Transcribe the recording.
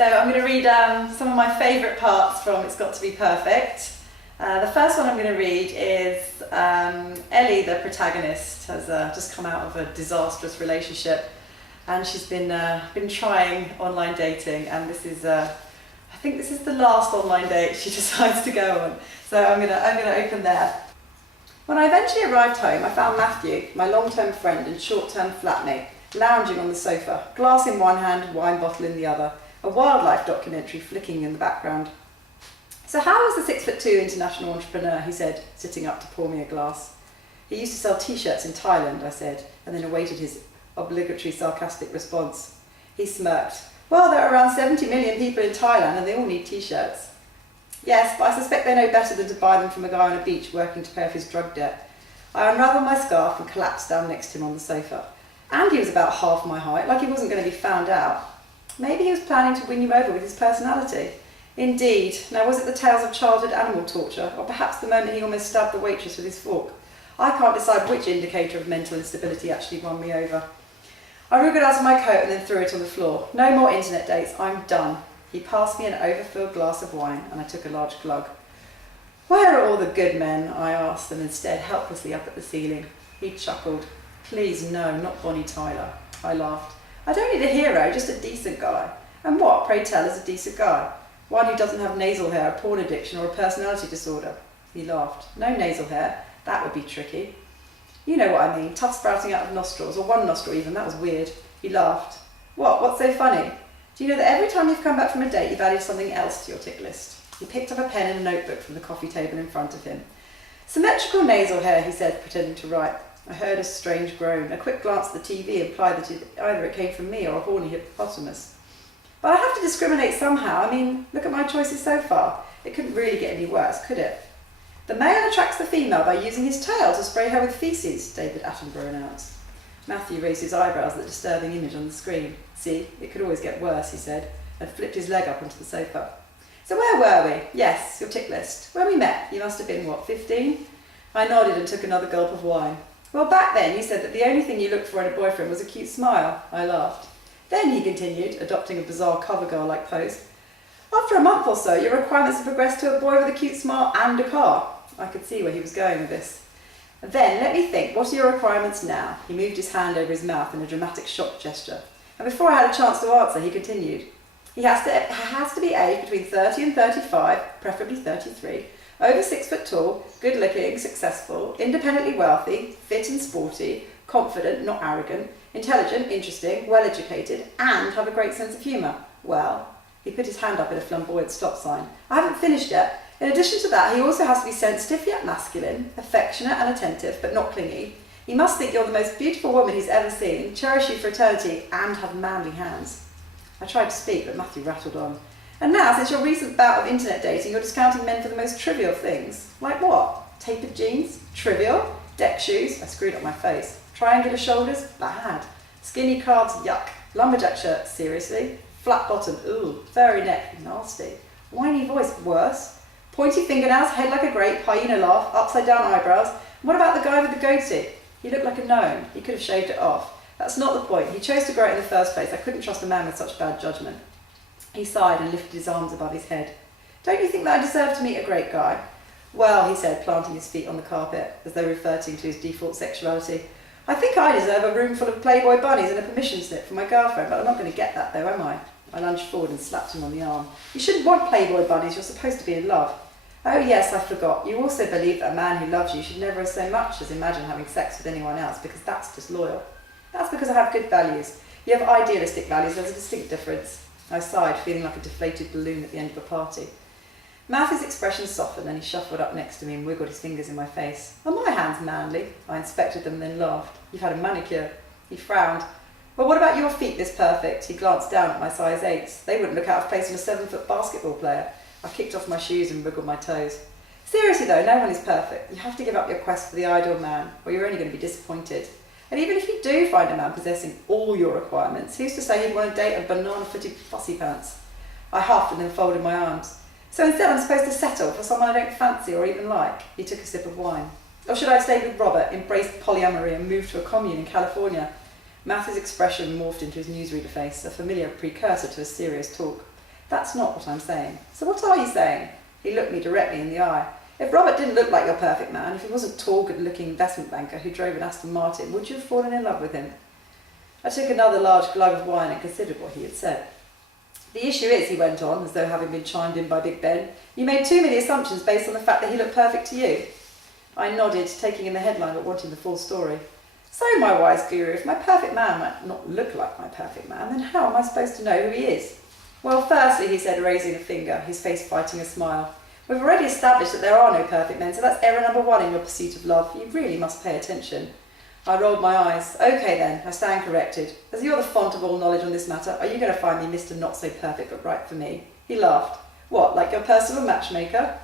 So I'm going to read some of my favourite parts from It's Got to Be Perfect. The first one I'm going to read is Ellie, the protagonist, has just come out of a disastrous relationship, and she's been trying online dating, and this is I think this is the last online date she decides to go on. So I'm gonna open there. When I eventually arrived home, I found Matthew, my long-term friend and short-term flatmate, lounging on the sofa, glass in one hand, wine bottle in the other, a wildlife documentary flicking in the background. "So how is the 6'2" international entrepreneur?" he said, sitting up to pour me a glass. "He used to sell t-shirts in Thailand," I said, and then awaited his obligatory sarcastic response. He smirked. "Well, there are around 70 million people in Thailand and they all need t-shirts." "Yes, but I suspect they know better than to buy them from a guy on a beach working to pay off his drug debt." I unravelled my scarf and collapsed down next to him on the sofa. Andy was about half my height, like he wasn't going to be found out. Maybe he was planning to win you over with his personality. Indeed. Now, was it the tales of childhood animal torture, or perhaps the moment he almost stabbed the waitress with his fork? I can't decide which indicator of mental instability actually won me over. I wriggled out of my coat and then threw it on the floor. "No more internet dates, I'm done." He passed me an overfilled glass of wine, and I took a large glug. "Where are all the good men?" I asked, and then stared helplessly up at the ceiling. He chuckled. "Please no, not Bonnie Tyler." I laughed. "I don't need a hero, just a decent guy." "And what, pray tell, is a decent guy?" "One who doesn't have nasal hair, a porn addiction, or a personality disorder." He laughed. "No nasal hair, that would be tricky." "You know what I mean, tough sprouting out of nostrils, or one nostril even, that was weird." He laughed. What's so funny?" "Do you know that every time you've come back from a date, you've added something else to your tick list?" He picked up a pen and a notebook from the coffee table in front of him. "Symmetrical nasal hair," he said, pretending to write. I heard a strange groan. A quick glance at the TV implied that either it came from me or a horny hippopotamus. "But I have to discriminate somehow. I mean, look at my choices so far. It couldn't really get any worse, could it?" "The male attracts the female by using his tail to spray her with feces," David Attenborough announced. Matthew raised his eyebrows at the disturbing image on the screen. "See, it could always get worse," he said, and flipped his leg up onto the sofa. "So where were we? Yes, your tick list. When we met, you must have been, 15? I nodded and took another gulp of wine. "Well, back then you said that the only thing you looked for in a boyfriend was a cute smile." I laughed. "Then," he continued, adopting a bizarre cover girl-like pose, "after a month or so, your requirements have progressed to a boy with a cute smile and a car." I could see where he was going with this. "Then, let me think, what are your requirements now?" He moved his hand over his mouth in a dramatic shock gesture. And before I had a chance to answer, he continued. "He has to be aged between 30 and 35, preferably 33, over 6 foot tall, good looking, successful, independently wealthy, fit and sporty, confident, not arrogant, intelligent, interesting, well educated, and have a great sense of humour." Well, he put his hand up in a flamboyant stop sign. "I haven't finished yet. In addition to that, he also has to be sensitive yet masculine, affectionate and attentive, but not clingy. He must think you're the most beautiful woman he's ever seen, cherish you for eternity, and have manly hands." I tried to speak, but Matthew rattled on. "And now, since your recent bout of internet dating, you're discounting men for the most trivial things. Like what? Tapered jeans? Trivial? Deck shoes?" I screwed up my face. "Triangular shoulders? Bad. Skinny calves? Yuck. Lumberjack shirt? Seriously? Flat bottom? Ooh. Furry neck? Nasty. Whiny voice? Worse. Pointy fingernails? Head like a grape? Hyena laugh? Upside down eyebrows? What about the guy with the goatee? He looked like a gnome. He could have shaved it off. That's not the point. He chose to grow it in the first place. I couldn't trust a man with such bad judgment." He sighed and lifted his arms above his head. "Don't you think that I deserve to meet a great guy?" "Well," he said, planting his feet on the carpet, as though reverting to his default sexuality, "I think I deserve a room full of Playboy bunnies and a permission slip from my girlfriend, but I'm not going to get that though, am I?" I lunged forward and slapped him on the arm. "You shouldn't want Playboy bunnies. You're supposed to be in love." "Oh yes, I forgot. You also believe that a man who loves you should never so much as imagine having sex with anyone else, because that's disloyal." "That's because I have good values. You have idealistic values. There's a distinct difference." I sighed, feeling like a deflated balloon at the end of a party. Matthew's expression softened, and he shuffled up next to me and wiggled his fingers in my face. "Are my hands manly?" I inspected them and then laughed. "You've had a manicure." He frowned. "Well, what about your feet this perfect?" He glanced down at my size 8s. They wouldn't look out of place on a 7-foot basketball player. I kicked off my shoes and wriggled my toes. "Seriously though, no one is perfect. You have to give up your quest for the ideal man, or you're only going to be disappointed. And even if you do find a man possessing all your requirements, who's to say he'd want to date a banana-footed fussy pants?" I huffed and then folded my arms. "So instead I'm supposed to settle for someone I don't fancy or even like?" He took a sip of wine. "Or should I stay with Robert, embrace polyamory and move to a commune in California?" Matthew's expression morphed into his newsreader face, a familiar precursor to a serious talk. That's not what I'm saying. So what are you saying? He looked me directly in the eye. If Robert didn't look like your perfect man, if he wasn't a tall, good-looking investment banker who drove an Aston Martin, would you have fallen in love with him? I took another large glug of wine and considered what he had said. The issue is, he went on, as though having been chimed in by Big Ben, you made too many assumptions based on the fact that he looked perfect to you. I nodded, taking in the headline but wanting the full story. So, my wise guru, if my perfect man might not look like my perfect man, then how am I supposed to know who he is? Well, firstly, he said, raising a finger, his face fighting a smile, we've already established that there are no perfect men, so that's error number one in your pursuit of love. You really must pay attention. I rolled my eyes. Okay then, I stand corrected. As you're the font of all knowledge on this matter, are you going to find me Mr. Not So Perfect but Right for me? He laughed. What, like your personal matchmaker?